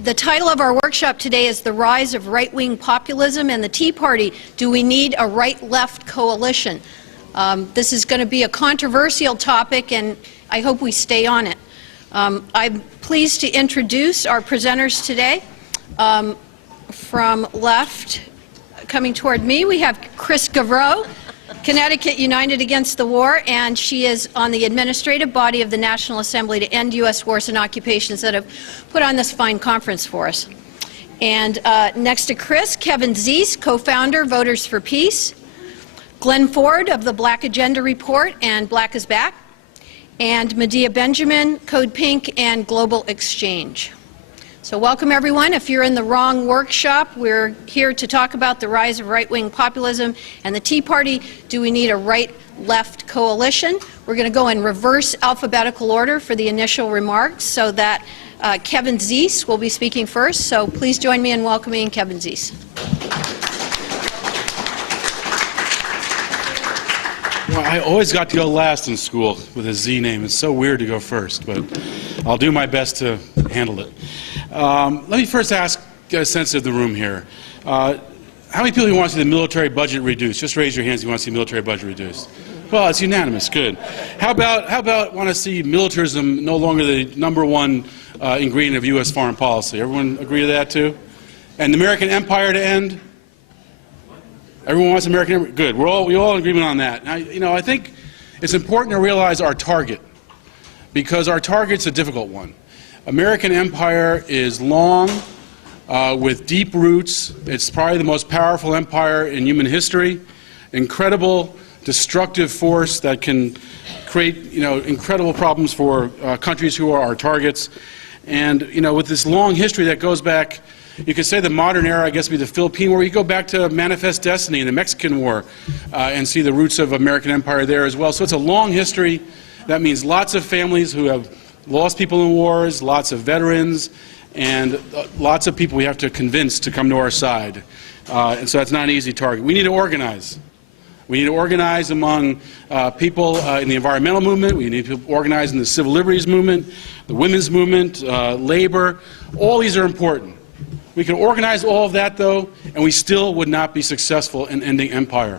The title of our workshop today is The Rise of Right-Wing Populism and the Tea Party. Do we need a right-left coalition? This is going to be a controversial topic, and I hope we stay on it. I'm pleased to introduce our presenters today. From left, coming toward me, we have Chris Gavreau, Connecticut United Against the War, and she is on the administrative body of the National Assembly to End U.S. Wars and Occupations that have put on this fine conference for us. And next to Chris, Kevin Zeese, co-founder, Voters for Peace, Glenn Ford of the Black Agenda Report and Black is Back, and Medea Benjamin, Code Pink and Global Exchange. So welcome everyone. If you're in the wrong workshop, we're here to talk about the rise of right-wing populism and the Tea Party. Do we need a right-left coalition? We're going to go in reverse alphabetical order for the initial remarks so that Kevin Zeese will be speaking first. So please join me in welcoming Kevin Zeese. Well, I always got to go last in school with a Z name. It's so weird to go first, but I'll do my best to handle it. Let me first ask a sense of the room here. How many people want to see the military budget reduced? Just raise your hands if you want to see the military budget reduced. Well, it's unanimous. Good. How about want to see militarism no longer the #1 ingredient of U.S. foreign policy? Everyone agree to that too? And the American empire to end? Everyone wants American empire? Good. We all in agreement on that. Now, I think it's important to realize our target, because our target's a difficult one. American empire is long, with deep roots. It's probably the most powerful empire in human history. Incredible, destructive force that can create, incredible problems for countries who are our targets. And, with this long history that goes back, you could say the modern era, I guess, would be the Philippine War. You go back to Manifest Destiny and the Mexican War and see the roots of American empire there as well. So it's a long history. That means lots of families who have lost people in wars, lots of veterans, and lots of people we have to convince to come to our side. And so that's not an easy target. We need to organize. We need to organize among people in the environmental movement. We need to organize in the civil liberties movement, the women's movement, labor. All these are important. We can organize all of that, though, and we still would not be successful in ending empire.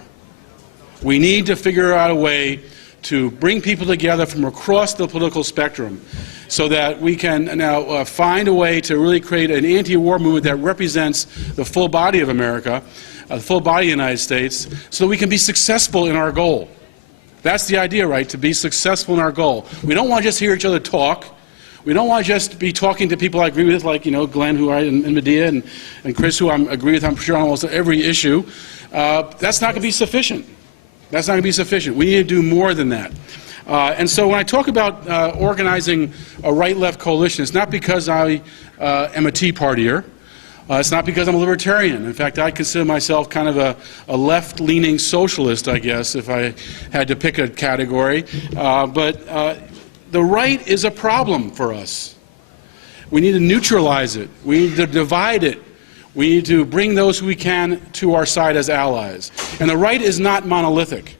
We need to figure out a way to bring people together from across the political spectrum so that we can now find a way to really create an anti-war movement that represents the full body of America, the full body of the United States, so that we can be successful in our goal. That's the idea, right? To be successful in our goal. We don't want to just hear each other talk. We don't want to just be talking to people I agree with, like, Glenn, and Medea, and Chris, who I agree with, I'm sure, on almost every issue. That's not going to be sufficient. That's not going to be sufficient. We need to do more than that. And so when I talk about organizing a right-left coalition, it's not because I am a Tea Partier. It's not because I'm a libertarian. In fact, I consider myself kind of a left-leaning socialist, I guess, if I had to pick a category. But the right is a problem for us. We need to neutralize it. We need to divide it. We need to bring those who we can to our side as allies. And the right is not monolithic.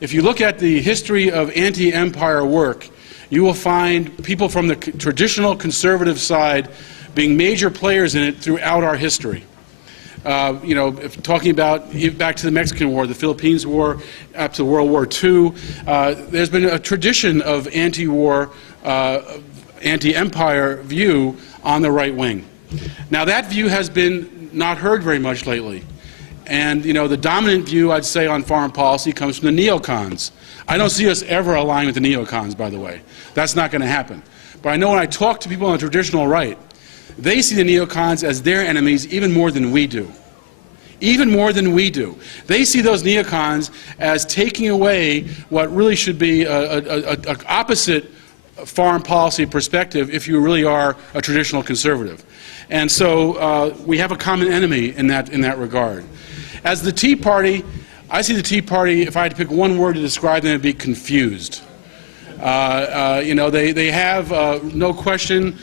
If you look at the history of anti-empire work, you will find people from the traditional conservative side being major players in it throughout our history. If talking about back to the Mexican War, the Philippines War, up to World War II, there's been a tradition of anti-war, anti-empire view on the right wing. Now that view has been not heard very much lately. And, the dominant view, I'd say, on foreign policy comes from the neocons. I don't see us ever aligning with the neocons, by the way. That's not going to happen. But I know when I talk to people on the traditional right, they see the neocons as their enemies even more than we do. Even more than we do. They see those neocons as taking away what really should be an opposite foreign policy perspective if you really are a traditional conservative. And so we have a common enemy in that regard. As the Tea Party, I see the Tea Party, if I had to pick one word to describe them, it would be confused. They have, no question,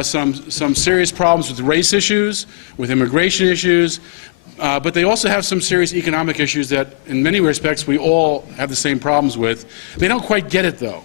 some serious problems with race issues, with immigration issues, but they also have some serious economic issues that, in many respects, we all have the same problems with. They don't quite get it, though.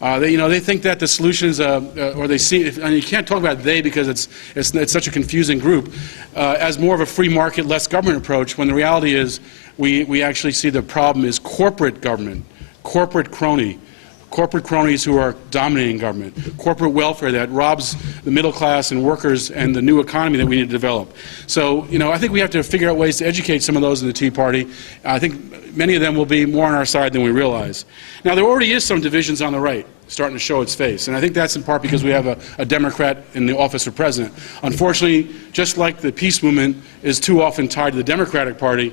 They think that the solutions, or they see, and you can't talk about they because it's such a confusing group, as more of a free market, less government approach, when the reality is we actually see the problem is corporate government, corporate cronies who are dominating government, corporate welfare that robs the middle class and workers and the new economy that we need to develop. So, I think we have to figure out ways to educate some of those in the Tea Party. I think many of them will be more on our side than we realize. Now, there already is some divisions on the right starting to show its face, and I think that's in part because we have a Democrat in the office of president. Unfortunately, just like the peace movement is too often tied to the Democratic Party,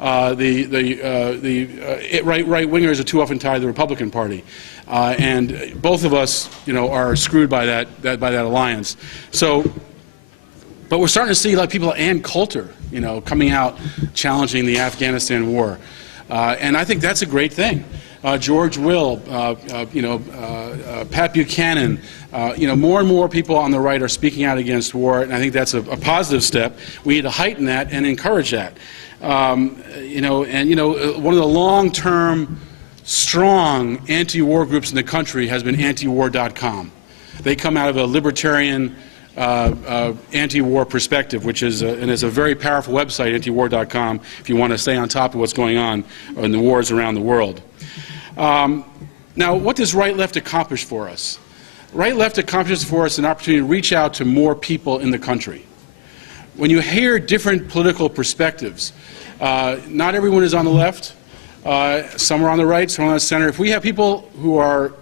right-wingers are too often tied to the Republican Party, and both of us, are screwed by that alliance. So, but we're starting to see like people like Ann Coulter, coming out challenging the Afghanistan war, and I think that's a great thing. George Will, Pat Buchanan, more and more people on the right are speaking out against war, and I think that's a positive step. We need to heighten that and encourage that. One of the long-term, strong anti-war groups in the country has been antiwar.com. They come out of a libertarian anti-war perspective, which is and is a very powerful website, antiwar.com, if you want to stay on top of what's going on in the wars around the world. Now, what does right-left accomplish for us? Right-left accomplishes for us an opportunity to reach out to more people in the country. When you hear different political perspectives, not everyone is on the left, some are on the right, some are on the center. If we have people who are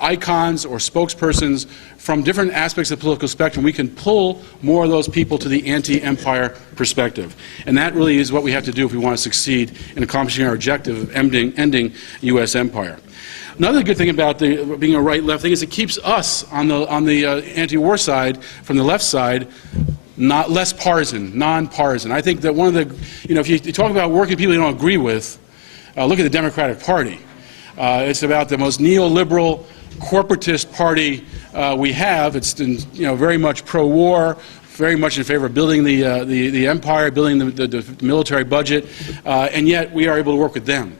icons or spokespersons from different aspects of the political spectrum, we can pull more of those people to the anti-empire perspective. And that really is what we have to do if we want to succeed in accomplishing our objective of ending U.S. empire. Another good thing about being a right-left thing is it keeps us on the anti-war side, from the left side, not less partisan, non-partisan. I think that one of the, if you talk about working people you don't agree with, look at the Democratic Party. It's about the most neoliberal, corporatist party we have. It's very much pro-war, very much in favor of building the empire, building the military budget, and yet we are able to work with them.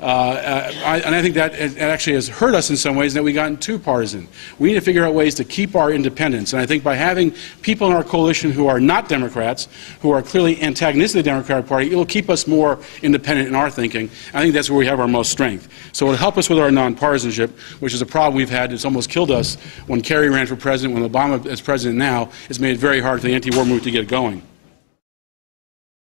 And I think that it actually has hurt us in some ways, that we've gotten too partisan. We need to figure out ways to keep our independence. And I think by having people in our coalition who are not Democrats, who are clearly antagonistic to the Democratic Party, it will keep us more independent in our thinking. I think that's where we have our most strength. So it will help us with our nonpartisanship, which is a problem we've had. It's almost killed us when Kerry ran for president, when Obama is president now. It's made it very hard for the anti-war movement to get going.